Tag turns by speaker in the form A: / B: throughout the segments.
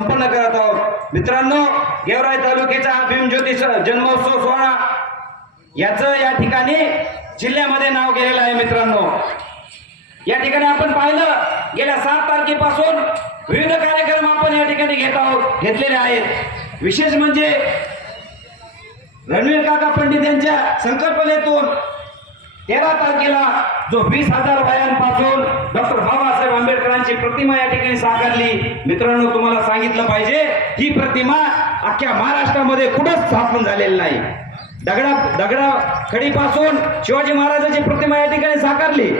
A: संपन्न करत आहोत. मित्रांनो गेवराई तालुक्याचा भीम भीमज्योती जन्मोत्सव सोहळा याचं या ठिकाणी जिल्ह्यामध्ये नाव गेलेलं आहे मित्रांनो. या ठिकाणी आपण पाहिलं गेल्या सात तारखेपासून विविध कार्यक्रम आपण या ठिकाणी घेत आहोत घेतलेले आहेत. विशेष म्हणजे रणवीर काका पंडित यांच्या संकल्पनेतून तेरा तारखेला जो वीस हजार वयांपासून डॉक्टर बाबासाहेब आंबेडकरांची प्रतिमा या ठिकाणी साकारली. मित्रांनो तुम्हाला सांगितलं पाहिजे ही प्रतिमा अख्ख्या महाराष्ट्रामध्ये कुठंच स्थापन झालेली नाही. दगडा दगडा खडीपासून शिवाजी महाराजांची प्रतिमा या ठिकाणी साकारली.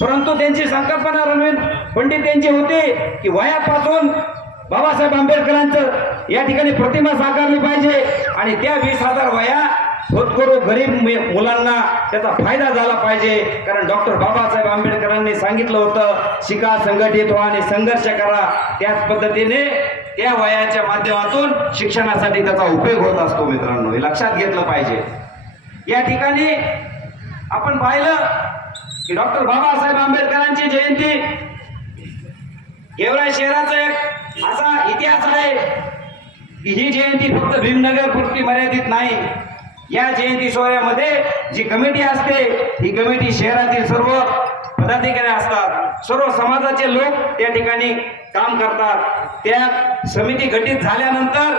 A: परंतु त्यांची संकल्पना रणवीर पंडित यांची होती की वयापासून बाबासाहेब आंबेडकरांचं या ठिकाणी प्रतिमा साकारली पाहिजे आणि त्या वीस हजार वया होतकरू गरीब मु- मुलांना त्याचा फायदा झाला पाहिजे. कारण डॉक्टर बाबासाहेब आंबेडकरांनी सांगितलं होतं शिका संघटित व्हा आणि संघर्ष करा. त्याच पद्धतीने त्या वयाच्या माध्यमातून शिक्षणासाठी त्याचा उपयोग होत असतो मित्रांनो. हे लक्षात घेतलं पाहिजे. या ठिकाणी आपण पाहिलं की डॉक्टर बाबासाहेब आंबेडकरांची जयंती गेवराई शहराचा एक असा इतिहास आहे की ही जयंती फक्त भीमनगर पुरती मर्यादित नाही. या जयंती सोहळ्यामध्ये जी कमिटी असते ही कमिटी शहरातील सर्व पदाधिकारी असतात. सर्व समाजाचे लोक त्या ठिकाणी काम करतात. त्या समिती गठीत झाल्यानंतर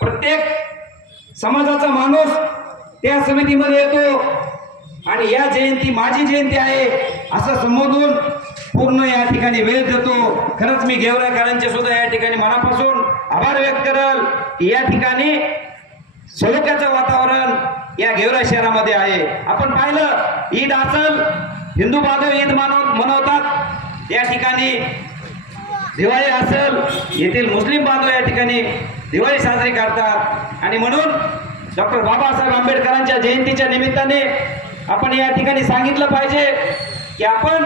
A: प्रत्येक समाजाचा माणूस त्या समितीमध्ये येतो. आणि या जयंती माझी जयंती आहे असं संबोधून पूर्ण या ठिकाणी वेळ देतो. खरंच मी गेवराकरांचे सुद्धा या ठिकाणी मनापासून आभार व्यक्त करल की या ठिकाणी सलोख्याचं वातावरण या गेवरा शहरामध्ये आहे. आपण पाहिलं ईद आसल हिंदू बांधव ईद मानव मनवतात. या ठिकाणी दिवाळी असल येथील मुस्लिम बांधव या ठिकाणी दिवाळी साजरी करतात. आणि म्हणून डॉक्टर बाबासाहेब आंबेडकरांच्या जयंतीच्या निमित्ताने आपण या ठिकाणी सांगितलं पाहिजे की आपण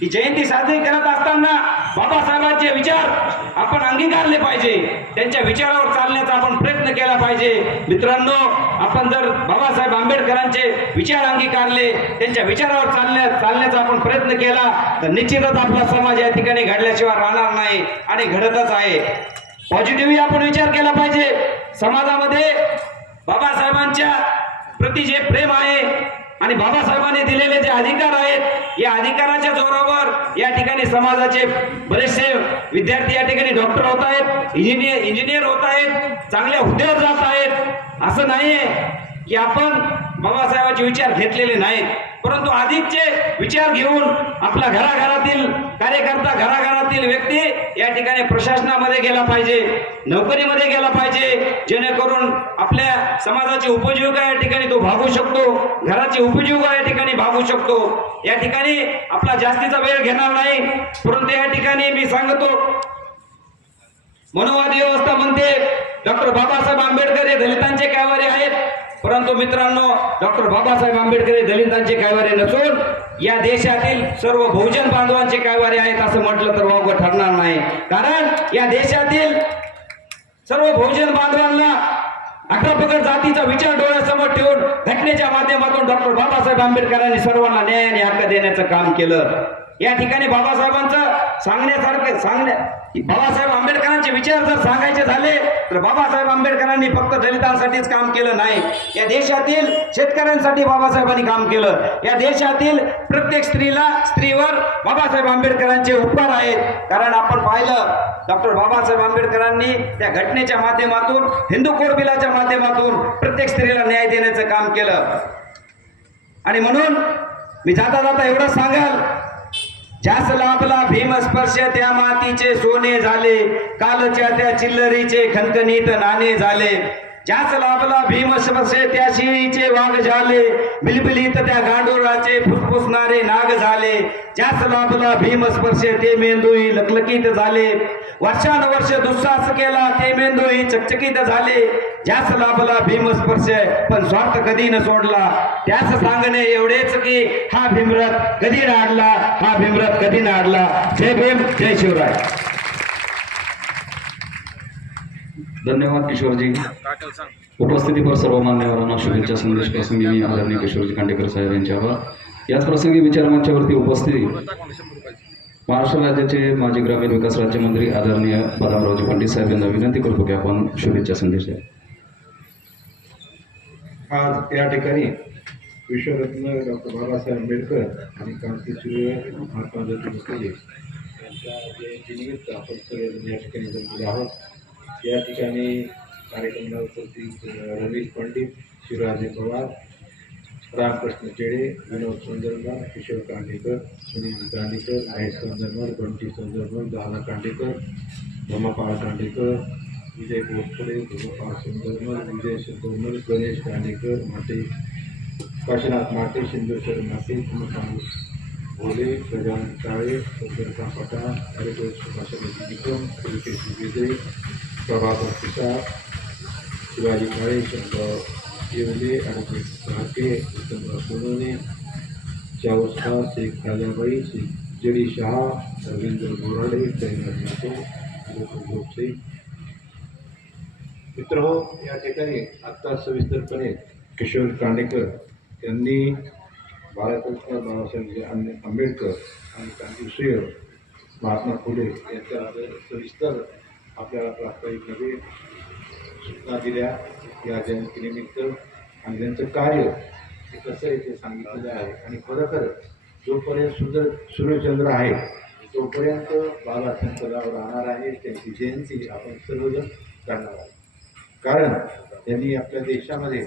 A: ही जयंती साजरी करत असताना बाबासाहेबांचे विचार आपण अंगीकारले पाहिजे. त्यांच्या विचारावर चालण्याचा आपण प्रयत्न केला पाहिजे. मित्रांनो आपण जर बाबासाहेब आंबेडकरांचे विचार अंगीकारले त्यांच्या विचारावर चालण्या चालण्याचा आपण प्रयत्न केला तर निश्चितच आपला समाज या ठिकाणी घडल्याशिवाय राहणार नाही आणि घडतच आहे. पॉझिटिव्हली आपण विचार केला पाहिजे. समाजामध्ये बाबासाहेबांच्या प्रति जे प्रेम आहे आणि बाबासाहेबांनी दिलेले जे अधिकार आहेत या अधिकाराच्या जोरावर या ठिकाणी समाजाचे बरेचसे विद्यार्थी या ठिकाणी डॉक्टर होत आहेत इंजिनियर इंजिनियर होत आहेत चांगल्या हुद्द्यावर जात आहेत. असं नाहीये की आपण बाबासाहेबांचे विचार घेतलेले नाहीत. परंतु अधिकचे विचार घेऊन आपल्या घराघरातील कार्यकर्ता घराघरातील व्यक्ती या ठिकाणी प्रशासनामध्ये गेला पाहिजे नोकरीमध्ये गेला पाहिजे जेणेकरून आपल्या समाजाची उपजीविका या ठिकाणी तो भागू शकतो घराची उपजीविका या ठिकाणी भागू शकतो. या ठिकाणी आपला जास्तीचा वेळ घेणार नाही. परंतु या ठिकाणी मी सांगतो मनोवादी व्यवस्था म्हणते डॉक्टर बाबासाहेब आंबेडकर हे दलितांचे कायवारे आहेत. परंतु मित्रांनो डॉक्टर बाबासाहेब आंबेडकर हे दलितांचे कायवारे नसून या देशातील सर्व बहुजन बांधवांचे कायवारे आहेत असं म्हटलं तर वावगं ठरणार नाही. कारण या देशातील सर्व बहुजन बांधवांना अठरा जातीचा विचार डोळ्यासमोर ठेवून घटनेच्या माध्यमातून डॉक्टर बाबासाहेब आंबेडकरांनी सर्वांना न्याय आणि हक्क देण्याचं काम केलं. या ठिकाणी बाबासाहेबांचं सांगण्यासारखं सांगण्या बाबासाहेब आंबेडकरांचे विचार जर सांगायचे झाले तर बाबासाहेब आंबेडकरांनी फक्त दलितांसाठीच काम केलं नाही. या देशातील शेतकऱ्यांसाठी बाबासाहेबांनी काम केलं. या देशातील प्रत्येक स्त्रीला स्त्रीवर बाबासाहेब आंबेडकरांचे उपकार आहेत. कारण आपण पाहिलं डॉक्टर बाबासाहेब आंबेडकरांनी त्या घटनेच्या माध्यमातून हिंदू कोड बिलाच्या माध्यमातून प्रत्येक स्त्रीला न्याय देण्याचं काम केलं. आणि म्हणून मी जाता जाता एवढं सांगाल ज्यास लाभला भीमस्पर्श त्या मातीचे सोने झाले कालच्या त्या चिल्लरीचे खणखणीत नाणे झाले. ज्याच लाभला भीमस्पर्श त्या शिळीचे वाघ झाले. बिलबिलीत त्या गांडोळाचे फुसफुसणारे नाग झाले. ज्याच लाभला भीमस्पर्श ते मेंदूही लकलकीत झाले. वर्षानुवर्ष दुस्साहस केला ते मेंदूही चकचकीत झाले. ज्यास लाभला भीमस्पर्श पण स्वार्थ कधी न सोडला. त्यास सांगणे एवढेच की हा भीमरथ कधी नाडला? हा भीमरथ कधी नाडला? जय भीम जय शिवराय.
B: धन्यवाद किशोरजी. उपस्थितीवर सर्व मान्यवरांना शुभेच्छा संदेश प्रसंगी मी आदरणीय किशोरजी खांडेकर साहेब यांचे आभार याच प्रसंगी विचारमंचावरती उपस्थित महाराष्ट्र राज्याचे माजी ग्रामीण विकास राज्यमंत्री आदरणीय बदामरावजी पंडित साहेब यांना विनंती करतो की आपण शुभेच्छा संदेश द्या.
C: आज या ठिकाणी विश्वरत्न डॉक्टर बाबासाहेब आंबेडकर आणि क्रांतीसूर्य महात्मा ज्योतिबा फुले यांच्या जयंतीनिमित्त आपण सगळे या ठिकाणी जमलेले आहोत. या ठिकाणी कार्यक्रमाला उपस्थित अ, रमेश पंडित शिवराजे पवार रामकृष्ण चेडे विनोद सुंदरकर किशोर कांडेकर सुनील कांडेकर महेश सुंदरमल बंटी सुंदरमल दादा कांडेकर धमापाळ कांडेकर विजय गोखले धमापाळ सुंदरमल विजय सुंदरमल गणेश कांडेकर माटे काशीनाथ माटे सिंधुश्वर माटे धर्मपाळ भोले गजानन काळे सुंदरका पठाण हरिभोज सुभाषाजी निकम विजय प्रभाकर पिसाळ शिवाजी काळे शंकर येवले अडकत साके उत्तमराव सोनवणे चाऊसखा शेख राजाबाई शेख जडी शहा रवींद्र बोराडे कैलास माटे गोकुळ गोपसे. मित्र हो या ठिकाणी आत्ता सविस्तरपणे किशोर कांडेकर यांनी भारतरत्न बाबासाहेब आंबे- आंबेडकर आणि क्रांतीसूर्य महात्मा फुले यांच्या सविस्तर आपल्याला प्रास्ताविकमध्ये सूचना दिल्या या जयंतीनिमित्त. आणि त्यांचं कार्य हे कसं आहे ते सांगितलेलं आहे. आणि खरोखर जोपर्यंत सुंदर सूर्यचंद्र आहे तोपर्यंत बाबा संपदावर राहणार आहे. त्यांची जयंती आपण सर्वजण करणार आहोत. कारण त्यांनी आपल्या देशामध्ये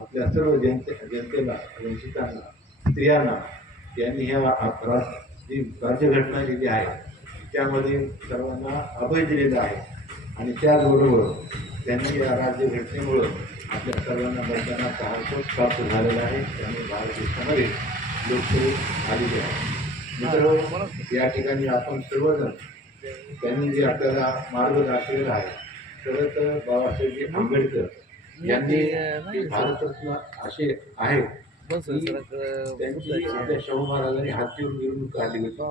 C: आपल्या सर्व जनते जनतेला वंचितांना स्त्रियांना यांनी ह्या राज्य घटना राज्यघटना लिहिली आहे त्यामध्ये सर्वांना अभय दिलेलं आहे. आणि त्याचबरोबर त्यांनी या राज्यघटनेमुळं आपल्या सर्वांना मतदानाचा हक्क प्राप्त झालेला आहे. त्यामुळे भारत देशामध्ये लोकशाही आलेली आहे. मित्र या ठिकाणी आपण सर्वजण त्यांनी जे आपल्याला मार्ग दाखवलेला आहे खरं तर बाबासाहेब आंबेडकर यांनी जे भारतरत्न असे आहेत. शाहू महाराजांनी हत्तीवर मिरवणूक काढली होती.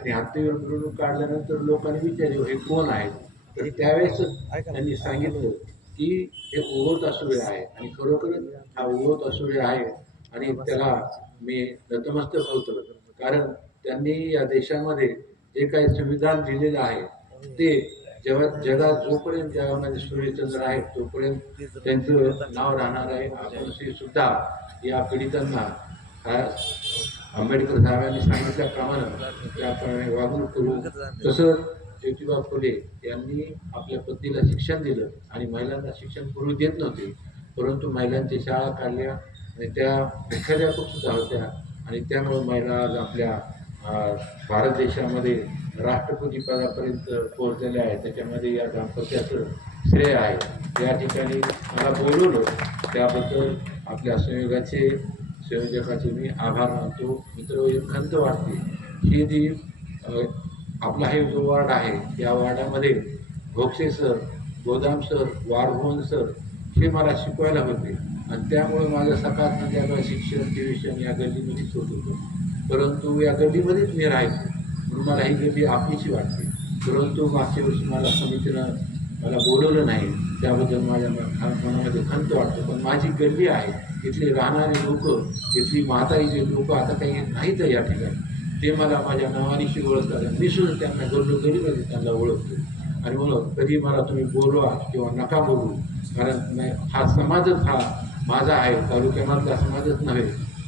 C: आणि हत्तीवर मिरवणूक काढल्यानंतर लोकांनी विचारले हे कोण आहेत? तर त्यावेळेस त्यांनी सांगितलं की हे ओघोत असुरे आहे. आणि खरोखरच हा ओघोत असुरे आहे. आणि त्याला मी नतमस्तक होतो. कारण त्यांनी या देशामध्ये जे काही संविधान दिलेलं आहे ते तेव्हा जगात जोपर्यंत जगामध्ये सूर्यचंद्र आहे तोपर्यंत त्यांचं नाव राहणार आहे. आपण ते सुद्धा या पीडितांना आंबेडकर साहेबांनी सांगितल्याप्रमाणे त्याप्रमाणे वागणूक करू. तसंच ज्योतिबा फुले यांनी आपल्या पत्नीला शिक्षण दिलं आणि महिलांना शिक्षण पूर्वी देत नव्हते परंतु महिलांची शाळा काढल्या आणि त्या मुख्याध्यापक सुद्धा होत्या आणि त्यामुळे महिला आज आपल्या भारत देशामध्ये राष्ट्रपती पदापर्यंत पोहोचलेले आहे. त्याच्यामध्ये या दाम्पत्याचं श्रेय आहे. या ठिकाणी मला बोलवलं त्याबद्दल आपल्या संयोगाचे संयोजकाचे मी आभार मानतो. मित्र एक खंत वाटते. ही जी आपला हे जो वार्ड आहे या वार्डामध्ये भोगसे सर गोदाम सर वारभवन सर हे मला शिकवायला होते. आणि त्यामुळे माझं सकाळ त्याला शिक्षण ट्युशन या गल्लीमध्येच होत होतं. परंतु या गर्दीमध्येच मी राहायचो. म्हणून मला ही गर्दी आपलीशी वाटते. परंतु मागच्या वर्षी मला समितीनं मला बोलवलं नाही. त्याबद्दल माझ्या मनामध्ये खंत वाटतो. पण माझी गर्दी आहे. इथले राहणारे लोक इथली म्हातारी लोक आता काही नाहीत या ठिकाणी. ते मला माझ्या नावानिशी ओळखतात आणि मी सुद्धा त्यांना गल्लोगरीमध्ये त्यांना ओळखतो. आणि म्हणून कधी मला तुम्ही बोलवा किंवा नका बोलू कारण हा समाजच हा माझा आहे. तालुक्यामधला समाजच नव्हे.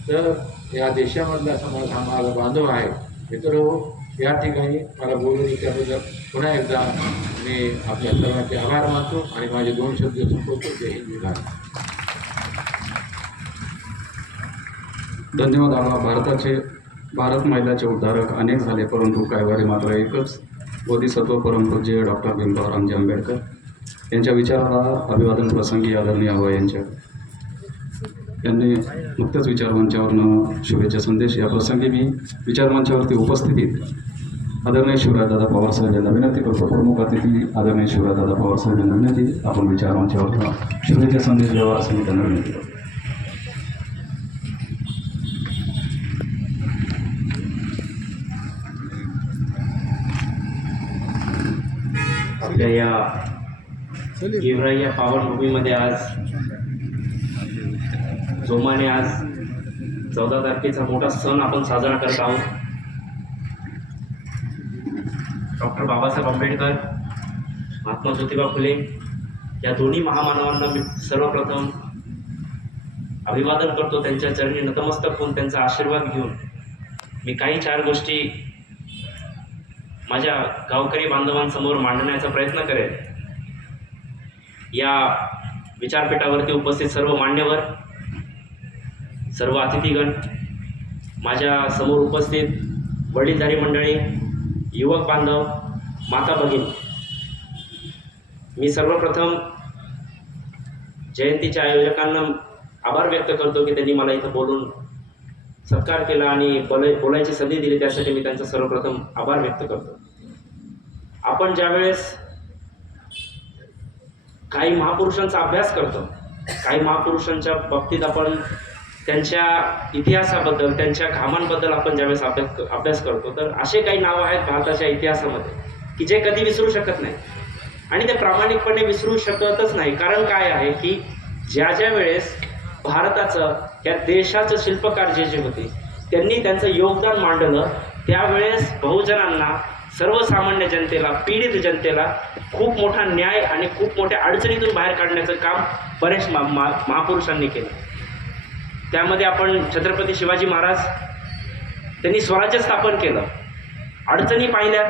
C: तर या देशामधला समाज हा माझा बांधव आहे. मित्र हो, या ठिकाणी मला बोलून त्याबद्दल पुन्हा एकदा मी आपल्या सर्वांचे आभार मानतो आणि माझे दोन शब्द संपवतो. जय हिंद विभाग
B: धन्यवाद आम्हाला भारताचे भारत महिलाचे उद्धारक अनेक झाले परंतु कायवारी मात्र एकच. बोधिसत्व परमपूज्य डॉक्टर भीमराव रामजी आंबेडकर यांच्या विचाराला अभिवादन प्रसंगी आदरणीय हवा यांच्या यांनी नुकत्याच विचारमंचावरनं शुभेच्छा संदेश या प्रसंगी मी विचारमंचावरती उपस्थितीत आदरणीय शिवराजदादा पवारसाहेब यांना विनंती करतो. प्रमुख अतिथी आदरणीय शिवराजदादा पवारसाहेब यांना विनंती. आपण विचारमंचावरनं शुभेच्छा संदेश द्यावा असं मी त्यांना विनंती करतो.
D: आपल्या या गेवराई या पावनभूमीमध्ये आज जोमाने आज चौदा तारखेचा मोठा सण आपण साजरा करत आहोत. डॉक्टर बाबासाहेब आंबेडकर महात्मा ज्योतिबा फुले या दोन्ही महामानवांना मी सर्वप्रथम अभिवादन करतो. त्यांच्या चरणी नतमस्तक होऊन त्यांचा आशीर्वाद घेऊन मी काही चार गोष्टी माझ्या गावकरी बांधवांसमोर मांडण्याचा प्रयत्न करेन. या विचारपीठावरती उपस्थित सर्व मान्यवर सर्व अतिथीगण माझ्यासमोर उपस्थित वडीलधारी मंडळी युवक बांधव माता भगिनी. मी सर्वप्रथम जयंतीच्या आयोजकांना आभार व्यक्त करतो की त्यांनी मला इथं बोलून सत्कार केला आणि बोलाय बोलायची संधी दिली. त्यासाठी मी त्यांचा सर्वप्रथम आभार व्यक्त करतो. आपण ज्यावेळेस काही महापुरुषांचा अभ्यास करतो काही महापुरुषांच्या बाबतीत आपण त्यांच्या इतिहासाबद्दल त्यांच्या घामांबद्दल आपण ज्यावेळेस अभ्यास अभ्यास करतो तर असे काही नावं आहेत भारताच्या इतिहासामध्ये की जे कधी विसरू शकत नाही. आणि ते प्रामाणिकपणे विसरू शकतच नाही. कारण काय आहे की ज्या ज्या वेळेस भारताचं या देशाचं शिल्पकार जे जे होते त्यांनी त्यांचं योगदान मांडलं त्यावेळेस बहुजनांना सर्वसामान्य जनतेला पीडित जनतेला खूप मोठा न्याय आणि खूप मोठ्या अडचणीतून बाहेर काढण्याचं काम बरेच मा मा- महापुरुषांनी केलं. त्यामध्ये आपण छत्रपती शिवाजी महाराज त्यांनी स्वराज्य स्थापन केलं. अडचणी पाहिल्या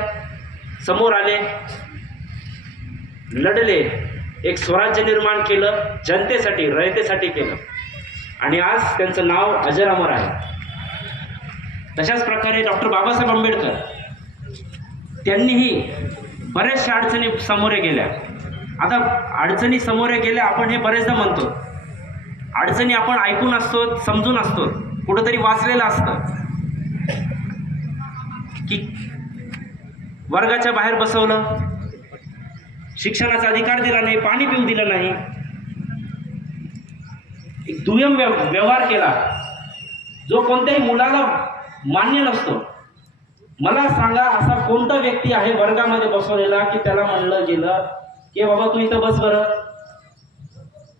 D: समोर आले लढले एक स्वराज्य निर्माण केलं जनतेसाठी रयतेसाठी केलं. आणि आज त्यांचं नाव अजरामर आहे. तशाच प्रकारे डॉक्टर बाबासाहेब आंबेडकर त्यांनीही बऱ्याचशा अडचणी समोरे गेल्या. आता अडचणी समोर गेल्या आपण हे बरेचदा म्हणतो. अडचणी आपण ऐकून असतो समजून असतो कुठंतरी वाचलेलं असतं. की वर्गाच्या बाहेर बसवलं शिक्षणाचा अधिकार दिला नाही पाणी पिऊ दिलं नाही. एक दुय्यम व्यव व्यवहार केला. जो कोणत्याही मुलाला मान्य नसतो. मला सांगा असा कोणता व्यक्ती आहे वर्गामध्ये बसवलेला की त्याला म्हणलं गेलं की बाबा तू इथं बस बरं.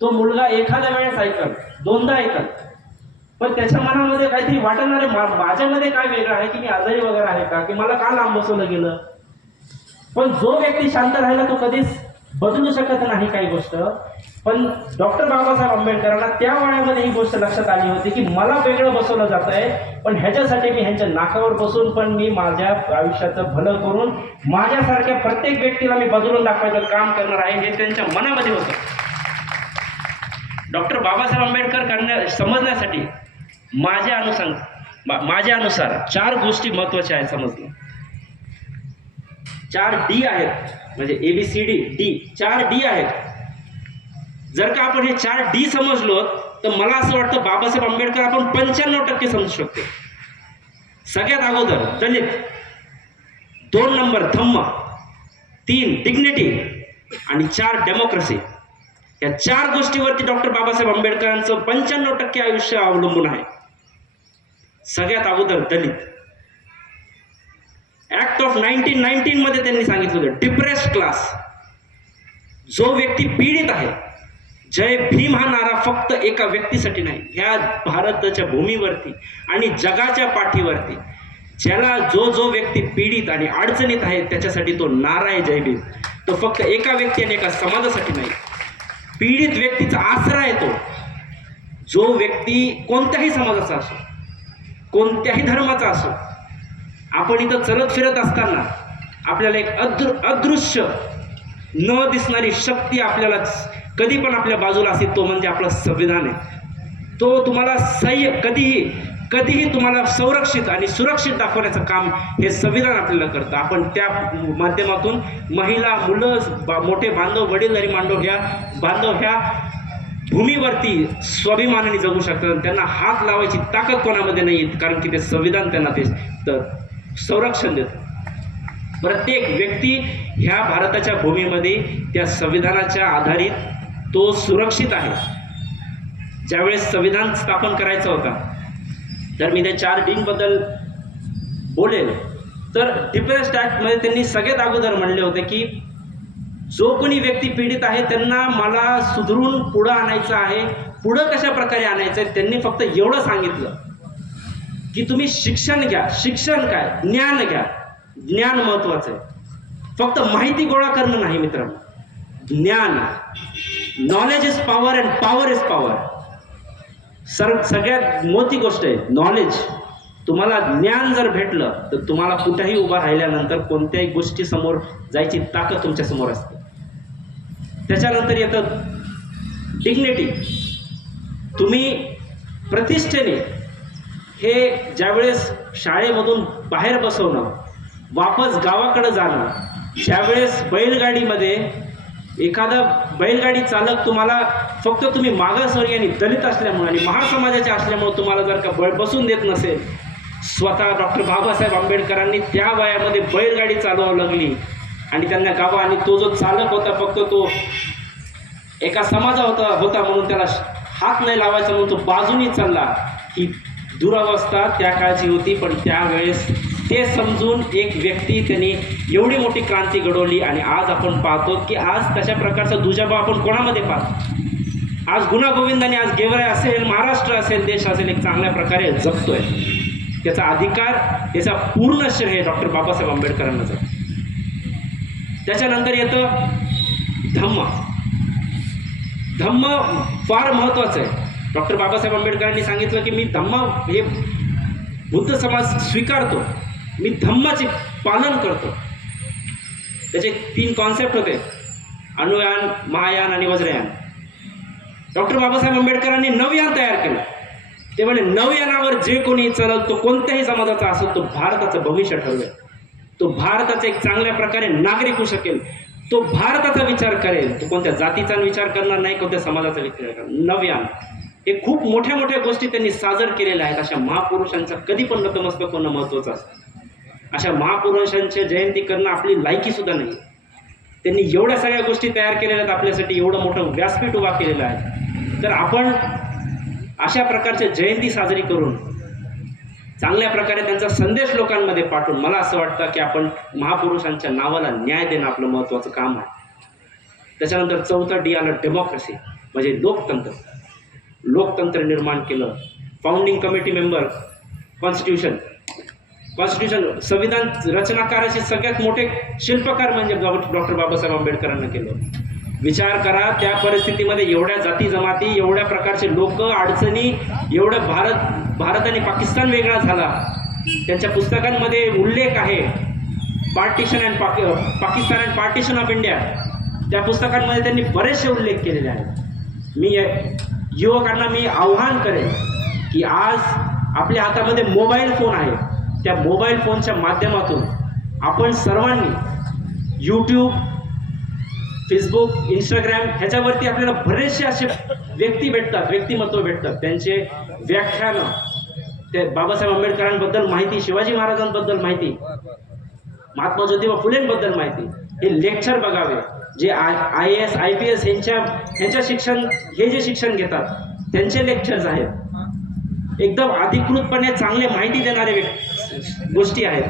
D: तो मुलगा एखाद्या वेळेस ऐकल दोनदा ऐकल. पण त्याच्या मनामध्ये काहीतरी वाटणार आहे मा- माझ्यामध्ये काय वेगळं आहे की मी आजारी वगैरे आहे का? की मला का लांब बसवलं गेलं? पण जो व्यक्ती शांत राहिला तो कधीच बदलू शकत नाही काही गोष्ट. पण डॉक्टर बाबासाहेब आंबेडकरांना त्या वयामध्ये ही गोष्ट लक्षात आली होती की मला वेगळं बसवलं जात आहे पण ह्याच्यासाठी मी ह्यांच्या नाकावर बसून पण मी माझ्या आयुष्याचं भलं करून माझ्यासारख्या प्रत्येक व्यक्तीला मी बदलून दाखवायचं काम करणार आहे हे त्यांच्या मनामध्ये होतं. डॉक्टर बाबासाहेब आंबेडकर करण्या समजण्यासाठी माझ्या अनुसार माझ्या अनुसार चार गोष्टी महत्त्वाच्या आहेत समजणं चार डी आहेत म्हणजे A B C D D चार डी आहेत. जर का आपण हे चार डी समजलो तर मला असं वाटतं बाबासाहेब आंबेडकर आपण पंच्याण्णव टक्के समजू शकतो. सगळ्यात अगोदर दलित. दोन नंबर धम्म. तीन डिग्निटी आणि चार डेमोक्रेसी या चार गोष्टीवरती डॉक्टर बाबासाहेब आंबेडकरांचं पंच्याण्णव टक्के आयुष्य अवलंबून आहे. सगळ्यात अगोदर Dalit. Act of nineteen nineteen मध्ये त्यांनी सांगितलं होतं डिप्रेस्ड क्लास जो व्यक्ती पीडित आहे जय भीम हा नारा फक्त एका व्यक्तीसाठी नाही ह्या भारताच्या भूमीवरती आणि जगाच्या पाठीवरती. ज्याला जो जो व्यक्ती पीडित आणि अडचणीत आहे त्याच्यासाठी तो नारा आहे जय भीम. तो फक्त एका व्यक्ती आणि एका समाजासाठी नाही. पीडित व्यक्तीचा आसरा येतो. जो व्यक्ती कोणत्याही समाजाचा असो कोणत्याही धर्माचा असो आपण इथं चलत फिरत असताना आपल्याला एक अदृ अदृश्य न दिसणारी शक्ती आपल्याला कधी पण आपल्या बाजूला असेल तो म्हणजे आपलं संविधान आहे. तो तुम्हाला सह्य कधीही कधीही तुम्हाला संरक्षित आणि सुरक्षित दाखवण्याचं काम हे संविधान आपल्याला करतं. आपण त्या माध्यमातून महिला मुलं बा- मोठे बांधव वडीलधारी मांडव ह्या बांधव ह्या भूमीवरती स्वाभिमानाने जगू शकतात त्यांना हात लावायची ताकद कोणामध्ये नाही कारण की ते संविधान त्यांना ते संरक्षण देतं. प्रत्येक व्यक्ती ह्या भारताच्या भूमीमध्ये त्या संविधानाच्या आधारित तो सुरक्षित आहे. ज्यावेळेस संविधान स्थापन करायचा होता जर मी त्या चार बिंगबद्दल बोलेल तर डिप्रेस्ड ॲक्टमध्ये त्यांनी सगळ्यात अगोदर म्हणले होते की जो कोणी व्यक्ती पीडित आहे त्यांना मला सुधरून पुढं आणायचं आहे पुढं कशा प्रकारे आणायचं आहे त्यांनी फक्त एवढं सांगितलं की तुम्ही शिक्षण घ्या. शिक्षण काय? ज्ञान घ्या. ज्ञान महत्त्वाचं आहे. फक्त माहिती गोळा करणं नाही मित्रांनो. ज्ञान. Knowledge is power and power is power sir सगळ्यात मोठी गोष्ट आहे नॉलेज तुम्हाला ज्ञान जर भेटलं तर तुम्हाला कुठेही उभा राहिल्यानंतर कोणत्याही गोष्टी समोर जायची ताकद तुमच्यासमोर असते. त्याच्यानंतर येतं डिग्निटी तुम्ही प्रतिष्ठेने हे ज्यावेळेस शाळेमधून बाहेर बसवणं वापस गावाकडं जाणं ज्यावेळेस बैलगाडीमध्ये एखादा बैलगाडी चालक तुम्हाला फक्त तुम्ही मागासवर्गीय आणि दलित असल्यामुळे आणि महासमाजाचे असल्यामुळे तुम्हाला जर का बळ बसून देत नसेल स्वतः डॉक्टर बाबासाहेब आंबेडकरांनी त्या वयामध्ये बैलगाडी चालवावं लागली आणि त्यांना गावा आणि तो जो चालक होता फक्त तो एका समाजा होता होता म्हणून त्याला हात नाही लावायचा म्हणून तो बाजूनी चालला. ही दुरावस्था त्या काळची होती पण त्यावेळेस ते समजून एक व्यक्ती त्यांनी एवढी मोठी क्रांती घडवली आणि आज आपण पाहतो की आज तशा प्रकारचा दुजाबा आपण कोणामध्ये पाहतो? आज गुन्हा गोविंदाने आज गेवराय असेल महाराष्ट्र असेल देश असेल एक चांगल्या प्रकारे जपतोय. त्याचा अधिकार याचा पूर्ण श्रेय डॉक्टर बाबासाहेब आंबेडकरांना जातो. त्याच्यानंतर येतं धम्म. धम्म फार महत्त्वाचं आहे. डॉक्टर बाबासाहेब आंबेडकरांनी सांगितलं की मी धम्म हे बुद्ध समाज स्वीकारतो. मी धम्माचे पालन करतो. त्याचे तीन कॉन्सेप्ट होते. अणुयान महायान आणि वज्रयान. डॉक्टर बाबासाहेब आंबेडकरांनी नवयान तयार केलं. ते म्हणे नवयानावर जे कोणी चलल तो कोणत्याही समाजाचा असेल तो भारताचं भविष्य ठरवेल. तो भारताचा एक चांगल्या प्रकारे नागरिक होऊ शकेल. तो भारताचा विचार करेल. तो कोणत्या जातीचा विचार करणार नाही कोणत्या समाजाचा विचार करणार नवयान हे खूप मोठ्या मोठ्या गोष्टी त्यांनी सादर केलेल्या आहेत. अशा महापुरुषांचा कधी पण नतमस्तक होणं महत्त्वाचं असतं. अशा महापुरुषांच्या जयंती करणं आपली लायकी सुद्धा नाही त्यांनी एवढ्या सगळ्या गोष्टी तयार केलेल्या आहेत आपल्यासाठी एवढं मोठं व्यासपीठ उभा केलेलं आहे. तर आपण अशा प्रकारच्या जयंती साजरी करून चांगल्या प्रकारे त्यांचा संदेश लोकांमध्ये पाठवून मला असं वाटतं की आपण महापुरुषांच्या नावाला न्याय देणं आपलं महत्त्वाचं काम आहे. त्याच्यानंतर चौथं डी आलं डेमोक्रेसी म्हणजे लोकतंत्र. लोकतंत्र निर्माण केलं. Founding committee member constitution constitution संविधान रचनाकाराचे सगळ्यात मोठे शिल्पकार म्हणजे डॉक्टर बाबासाहेब आंबेडकरांना केलं. विचार करा त्या परिस्थितीमध्ये एवढ्या जाती जमाती एवढ्या प्रकारचे लोक अडचणी एवढं भारत भारत आणि पाकिस्तान वेगळा झाला. त्यांच्या पुस्तकांमध्ये उल्लेख आहे. Partition and Paki Pakistan and partition of India त्या पुस्तकांमध्ये त्यांनी बरेचसे उल्लेख केलेले आहेत. मी युवकांना मी आव्हान करेन की आज आपल्या हातामध्ये मोबाईल फोन आहे. त्या मोबाईल फोनच्या माध्यमातून आपण सर्वांनी यूट्यूब फेसबुक इंस्टाग्राम ह्याच्यावरती आपल्याला बरेचसे असे व्यक्ती भेटतात व्यक्तिमत्व भेटतात. त्यांचे व्याख्यानं ते बाबासाहेब आंबेडकरांबद्दल माहिती शिवाजी महाराजांबद्दल माहिती महात्मा ज्योतिबा फुलेंबद्दल माहिती हे लेक्चर बघावे जे I I S I P S ह्यांच्या ह्यांच्या शिक्षण हे जे शिक्षण घेतात त्यांचे लेक्चर्स आहेत. एकदम अधिकृतपणे चांगले माहिती देणारे व्यक्ती गोष्टी आहेत.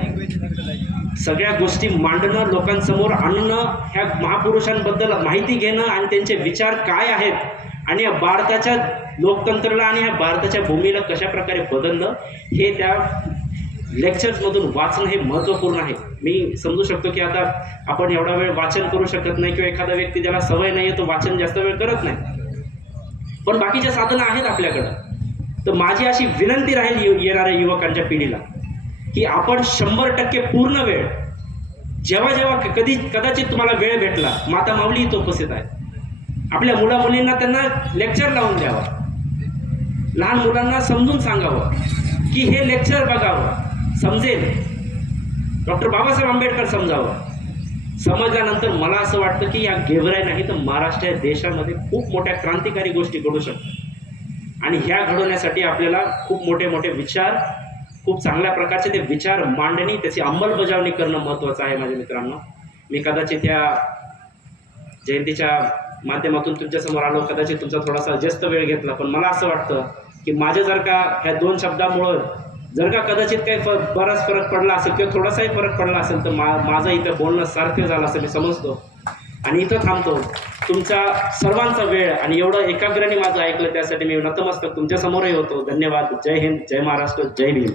D: सगळ्या गोष्टी मांडणं लोकांसमोर आणणं ह्या महापुरुषांबद्दल माहिती घेणं आणि त्यांचे विचार काय आहेत आणि या भारताच्या लोकतंत्राला आणि ह्या भारताच्या भूमीला कशा प्रकारे बदललं हे त्या लेक्चर्समधून वाचणं हे महत्त्वपूर्ण आहे. मी समजू शकतो की आता आपण एवढा वेळ वाचन करू शकत नाही किंवा एखादा व्यक्ती ज्याला सवय नाही आहे तो वाचन जास्त वेळ करत नाही. पण बाकीच्या साधनं आहेत आपल्याकडं. तर माझी अशी विनंती राहील यु- येणाऱ्या युवकांच्या पिढीला की आपण शंभर टक्के पूर्ण वेळ जेव्हा जेव्हा कधी कदाचित तुम्हाला वेळ भेटला माता माऊली इथं उपस्थित आहे आपल्या मुला मुलींना त्यांना लेक्चर लावून द्यावं. लहान मुलांना समजून सांगावं की हे लेक्चर बघावं समजेल. डॉक्टर बाबासाहेब आंबेडकर समजावं. समजल्यानंतर मला असं वाटतं की या गेवराय नाही तर महाराष्ट्र या देशामध्ये खूप मोठ्या क्रांतिकारी गोष्टी घडू शकतात. आणि ह्या घडवण्यासाठी आपल्याला खूप मोठे मोठे विचार खूप चांगल्या प्रकारचे ते विचार मांडणी त्याची अंमलबजावणी करणं महत्त्वाचं आहे माझ्या मित्रांनो. मी कदाचित या जयंतीच्या माध्यमातून तुमच्यासमोर आलो कदाचित तुमचा थोडासा जास्त वेळ घेतला पण मला असं वाटतं की माझे जर का ह्या दोन शब्दामुळं जर का कदाचित काही फ बराच फरक पडला असेल किंवा थोडासाही फरक पडला असेल तर मा माझं इथं बोलणं सारखं झालं असं मी समजतो. आणि इथं थांबतो. तुमचा सर्वांचा वेळ आणि एवढं एकाग्राने माझं ऐकलं त्यासाठी मी नतमस्तक तुमच्यासमोरही होतो. धन्यवाद. जय हिंद. जय महाराष्ट्र. जय भीम.